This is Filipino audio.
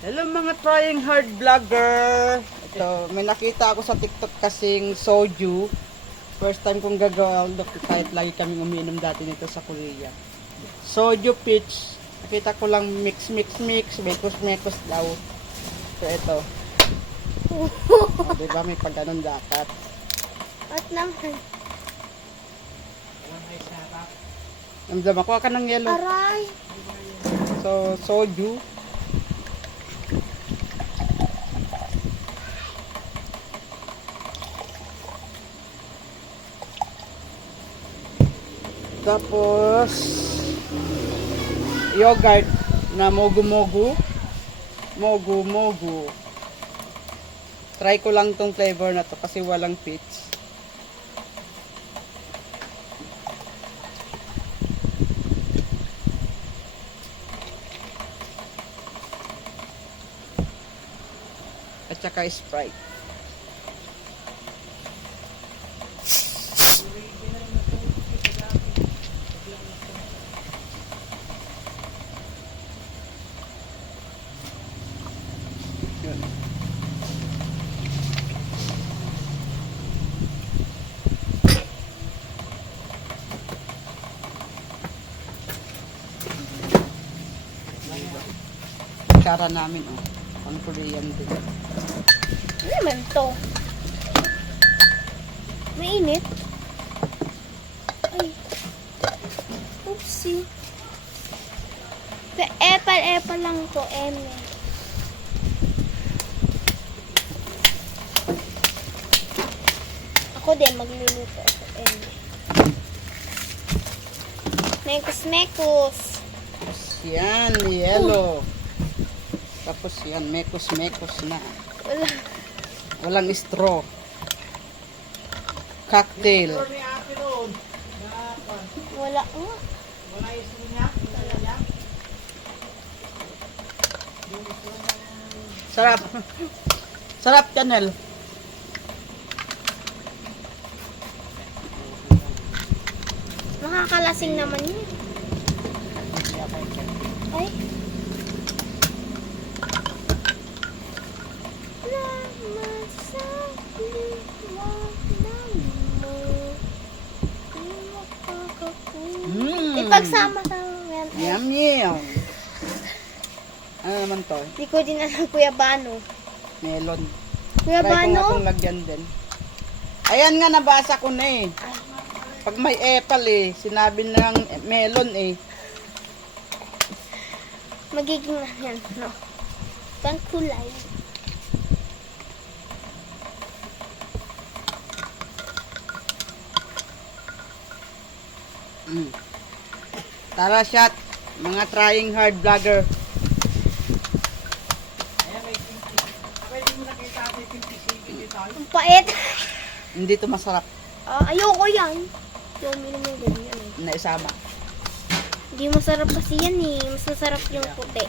Hello mga trying hard vlogger. Ito, may nakita ako sa TikTok kasing soju. First time kong gagawa, kahit lagi kami umiinom dati nito sa Korea. Soju peach. Nakita ko lang mix, mekos daw. So ito. Diba may pag ganun dapat. At naman. Namdama, kuha ka ng yellow. Aray. So, soju. Tapos yogurt na mogu-mogu. Mogu-mogu. Try ko lang tong flavor na to kasi walang peach. At saka Sprite. Yun. Kara namin, oh. Pang Korean din. Ano naman to? Mainit. Ay. Oopsie. Epal lang to, eme. Ako din, magluluto ako, eme. Mekos. Tapos yan, yellow. Tapos yan, mekos na. Wala. Walang straw. Cocktail. Wala. Oh. Sarap. Sarap, Chanel. Nakakalasing naman yun. Ay. Ipagsama sa yan. Yummy. Ano naman to? Hindi ko din alam, Kuya Bano. Melon. Kuya Try ko nga Bano? itong lagyan din. Ayan nga, nabasa ko na eh. Pag may apple eh, sinabi ng melon eh. Magiging yan, no? Pang kulay. Tara shot, mga trying hard vlogger. Ang pait. Hindi to masarap Ayoko yan. Yung minum yung ganyan eh. na isama. Hindi masarap kasi yan eh. Mas masarap yung puti.